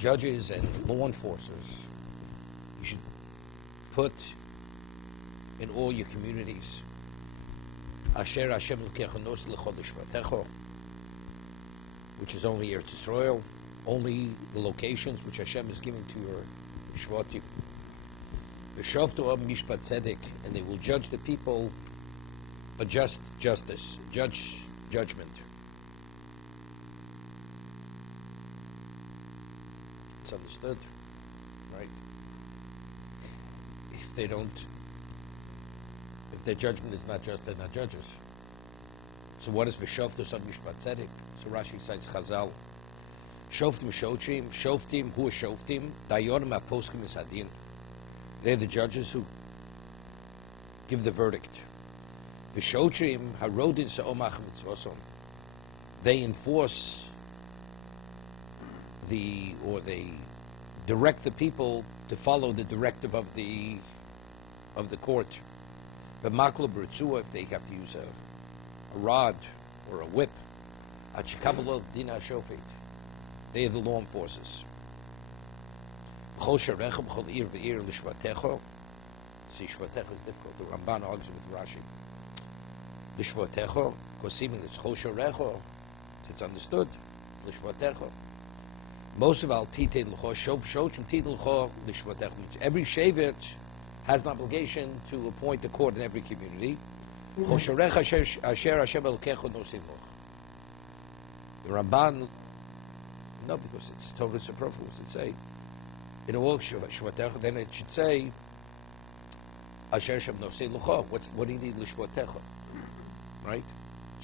Judges and law enforcers, you should put in all your communities, which is only Eretz Yisrael, only the locations which Hashem is giving to your Shoftim. And they will judge the people a just justice, judgment. It's understood, right? If their judgment is not just, they're not judges. So what is V'shoftos on Mishpat Tzedek? So Rashi cites Chazal. Shoftim Shochim, Shoftim, who are Shoftim? Dayonim Aposkim Misadin. They're the judges who give the verdict. V'shochim harodin se'omach mitzvosom. They enforce they direct the people to follow the directive of the court. B'makla b'ritzua, if they have to use a rod or a whip. Achikabalo dina shofet. They are the law enforcers. Chol sharechem chol ir v'ir lishvatecho. See, shvatecho is difficult. The Ramban argues with Rashi. Lishvatecho, because seemingly it's chol sharecho. It's understood. Lishvatecho. Most of our titei l'cho shochim titei l'cho lishvatecho. Every shevet has an obligation to appoint a court in every community. Chol sharecha asher Hashem elokecho nosim loch. The Ramban, no, because it's totally superfluous. It say, in a work shvatecha, then it should say, Asher Hashem nosei l'cho. What do you need l'shvatecha? Right?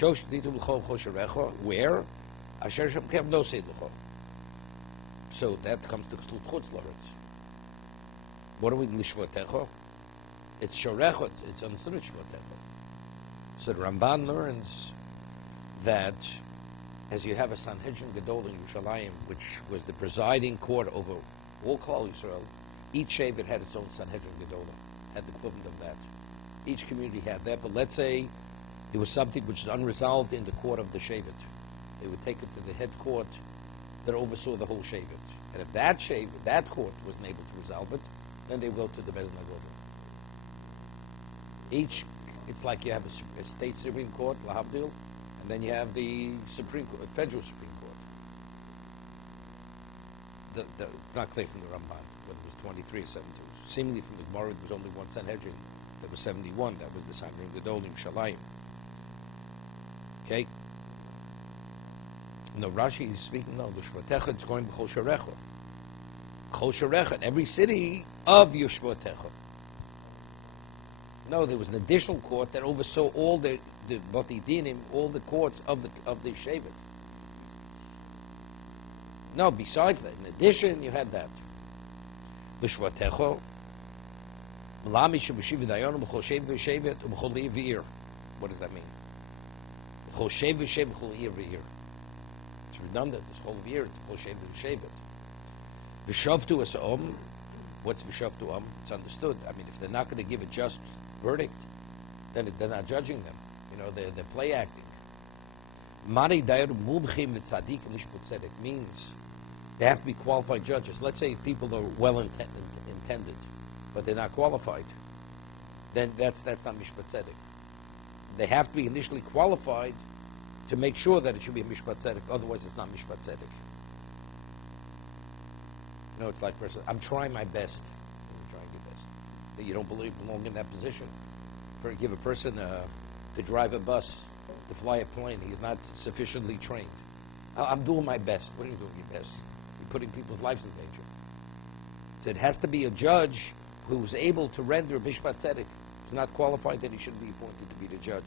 Shosh ditu l'cho chosherecha. Where? Asher Hashem kem nosei l'cho. So that comes to Ksut Chutz La'aretz. What are we l'shvatecha? It's shorechot. It's understood shvatecha. So the Ramban learns that as you have a Sanhedrin Gadol in Yerushalayim, which was the presiding court over all Klal Yisrael, each shevet had its own Sanhedrin Gadol, had the equivalent of that. Each community had that, but let's say it was something which is unresolved in the court of the shevet. They would take it to the head court that oversaw the whole shevet. And if that court wasn't able to resolve it, then they go to the Bezdin HaGodol. It's like you have a state Supreme Court, Lahavdil, and then you have the Supreme Court, Federal Supreme Court. It's not clear from the Ramban whether it was 23 or 72. Seemingly from the Gemara, there was only one Sanhedrin. There was 71. That was the Sanhedrin Gedolim Shalayim. Okay? No, Rashi is speaking, no, the Shvatecha, it's going b'chol sharecha. Chol sharecha, in every city of Yeshvatecha. No, there was an additional court that oversaw all the Bati Dinim, all the courts of the Shevet. No, besides that, in addition, you had that. L'shvatecho, Malami Shabashiv Dayon, B'chol Shevet Shevet, B'chol Le'ir. What does that mean? B'chol Shevet Shevet, B'chol Le'ir. It's redundant. This whole year, it's B'chol Shevet Shevet. V'shavtu Asa'om. What's V'shavtu Am? It's understood. I mean, if they're not going to give a just verdict, then they're not judging them. You know, they're play acting. Mani Dayon Mubchim V'tzadik Lishput Tzedek means they have to be qualified judges. Let's say people are well intended, but they're not qualified. Then that's not Mishpat Tzedek. They have to be initially qualified to make sure that it should be a Mishpat Tzedek. Otherwise, it's not Mishpat Tzedek. You know, it's like person. I'm trying my best. I'm trying your best. That you don't belong in that position. Give a person to drive a bus, to fly a plane. He's not sufficiently trained. I'm doing my best. What are you doing your best? You're putting people's lives in danger. So it has to be a judge who's able to render Mishpat Tzedek. If not qualified, then he shouldn't be appointed to be the judge.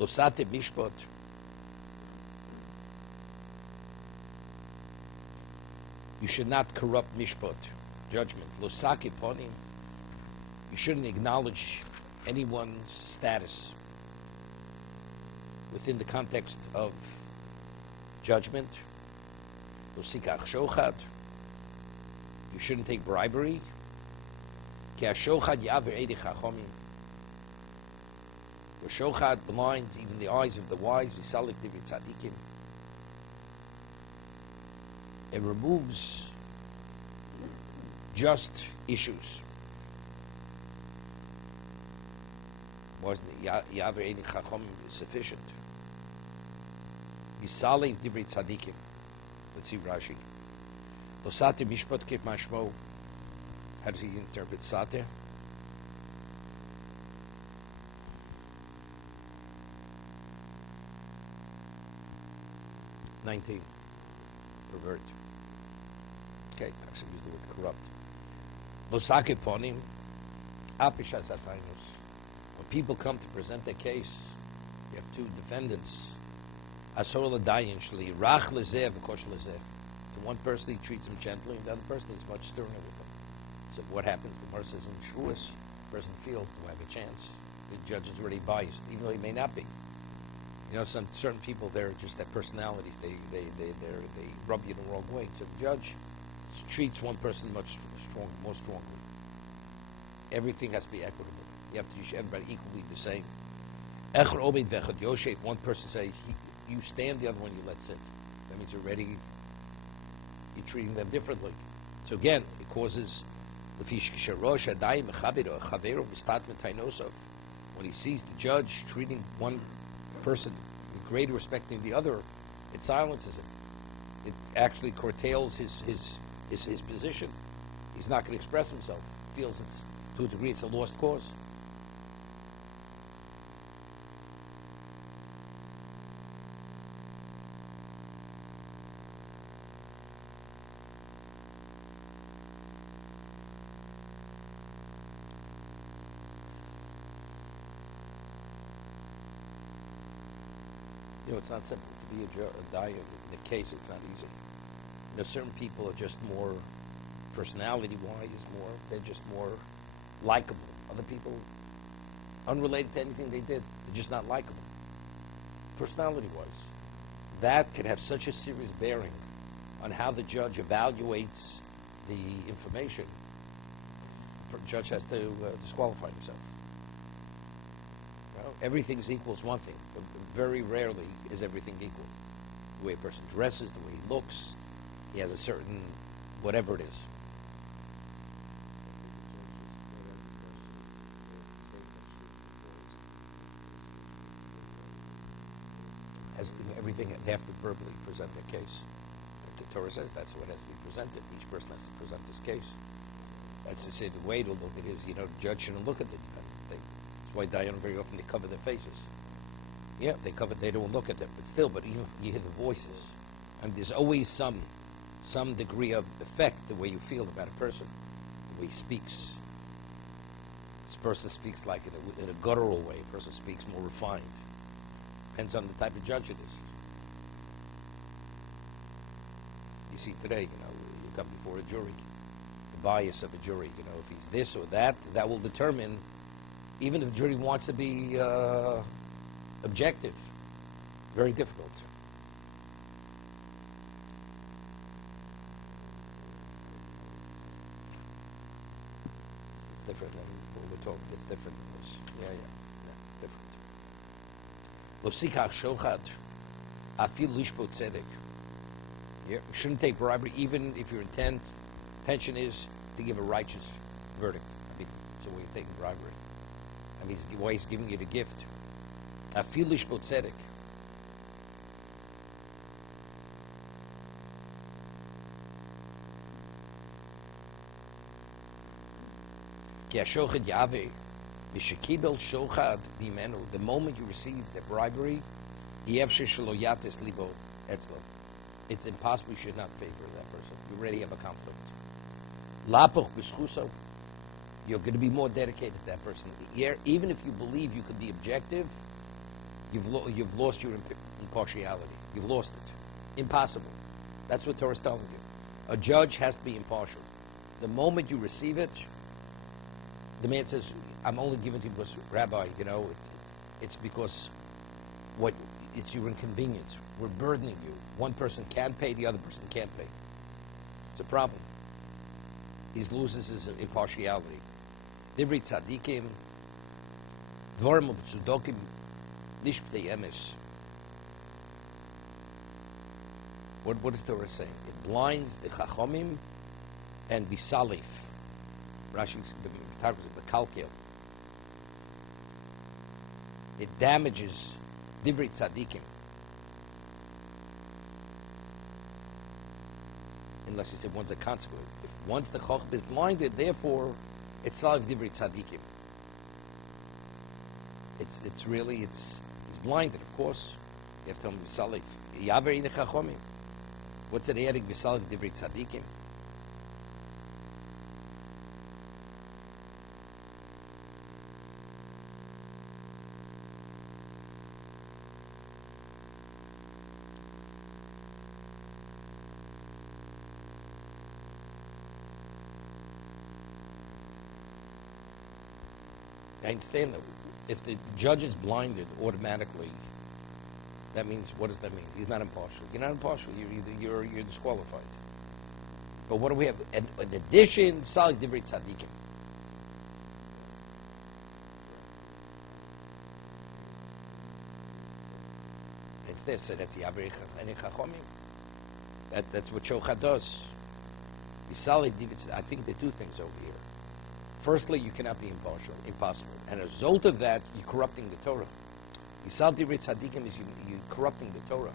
Losate Mishpat. You should not corrupt Mishpat, judgment. Losake Ponim. You shouldn't acknowledge anyone's status. within the context of judgment. You shouldn't take bribery. The shochad blinds even the eyes of the wise. It removes just issues. Wasn't Yaver Eini Chachomim sufficient? Yisalev Divrei Tzadikim. Let's see Rashi. Losate Mishpat Kif Mashmo. How does he interpret Sate? Pervert. Okay, actually use the word corrupt. Losake Ponim. Apishas Atainus. When people come to present their case, you have two defendants. Asor l'dayin shli rach lezeh v'kosh lezeh. The one person he treats him gently, and the other person is much sterner with him. So what happens? The person is in shruas. The person feels to have a chance. The judge is already biased, even though he may not be. You know, some certain people, they're just their personalities. They rub you the wrong way. So the judge treats one person more strongly. Everything has to be equitable. You have to treat everybody equally the same. One person say, you stand, the other one you let sit. That means already you're treating them differently. So again, it causes when he sees the judge treating one person with greater respect than the other, it silences him. It actually curtails his position. He's not going to express himself. He feels to a degree it's a lost cause. You know, it's not simple to be a dayan in a case. It's not easy. You know, certain people are just more personality-wise, they're just more likable. Other people, unrelated to anything they did, they're just not likable. Personality-wise, that can have such a serious bearing on how the judge evaluates the information. The judge has to disqualify himself. Well, everything's equal is one thing, but very rarely is everything equal. The way a person dresses, the way he looks, he has a certain whatever it is. Everything they have to verbally present their case. Like the Torah says, that's what has to be presented. Each person has to present his case. That's to say, the way to look at it is, you know, the judge shouldn't look at the defendant. That's why Dayan very often they cover their faces. Yeah, they don't look at them, but still, you hear the voices, and there's always some degree of effect the way you feel about a person, the way he speaks. This person speaks like in a guttural way. A person speaks more refined. Depends on the type of judge it is. You see today, you know, you come before a jury, the bias of a jury, you know, if he's this or that, that will determine, even if the jury wants to be objective, very difficult. It's different than what we're talking. It's different. Yeah, different. You shouldn't take bribery, even if your intention is to give a righteous verdict. I mean, so when you're taking bribery, I mean, why he's giving you the gift. Afil lishbot tzedek. Ki hashochad yave mishakibel shochad dimenu. The moment you receive the bribery, yevshe shelo yates libo etzlo. It's impossible you should not favor that person. You already have a conflict. Lapoch b'schuso. You're going to be more dedicated to that person. Even if you believe you could be objective, you've lost your impartiality. You've lost it. Impossible. That's what Torah is telling you. A judge has to be impartial. The moment you receive it, the man says, I'm only giving it to you because, Rabbi, you know, it's because what it's your inconvenience. We're burdening you. One person can pay, the other person can't pay. It's a problem. He loses his impartiality. Divrei tzadikim, dvarim u'b'tzudokim, nish b'tei emes. What is Torah saying? It blinds the chachomim and bisalif. Rashi, the kalkel. It damages divrei tzadikim. Unless you say one's a consequence. If once the chacham is blinded, therefore, it's salif divrei tzadikim. It's blinded, of course. You have to tell him bisalif. Yaver in the chachomim. What's it adding bisalif divrei tzadikim? I understand that if the judge is blinded automatically, that means, what does that mean? He's not impartial. You're not impartial. You're disqualified. But what do we have? In addition, salih divrei tzadikim. It's there. So that's yavrei chachomim. That's what shochad does. I think there are two things over here. Firstly, you cannot be impartial. Impossible. And as a result of that, you're corrupting the Torah. Yisal divrei tzadikim is you're corrupting the Torah.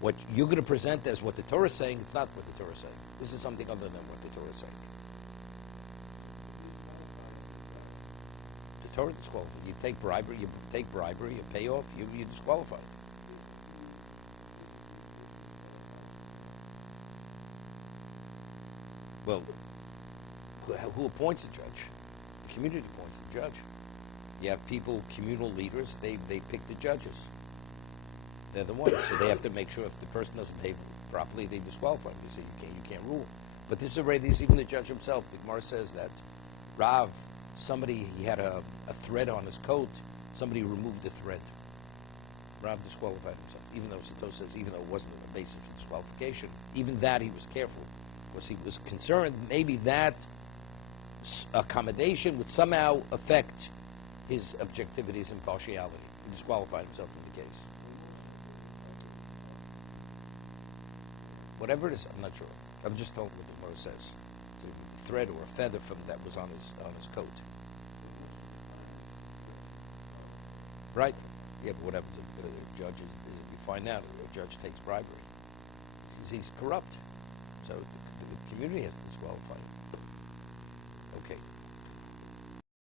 What you're going to present as what the Torah is saying, it's not what the Torah is saying. This is something other than what the Torah is saying. The Torah is disqualified. You take bribery, you pay off, you're disqualified. Well, who appoints a judge? The community appoints the judge. You have people, communal leaders, they pick the judges. They're the ones. So they have to make sure if the person doesn't pay properly, they disqualify him. You say you can't rule. But this is already, even the judge himself, the Gemara says that Rav, he had a thread on his coat, somebody removed the thread. Rav disqualified himself, even though Sito says, even though it wasn't a basis for disqualification, even that he was careful, because he was concerned maybe that accommodation would somehow affect his objectivity, his impartiality. He disqualified himself from the case. Whatever it is, I'm not sure. I'm just told what the Gemara says. It's a thread or a feather from that was on his coat. Right? Yeah, but whatever the judge is, you find out a judge takes bribery. He's corrupt. So the community has to disqualify him. Okay.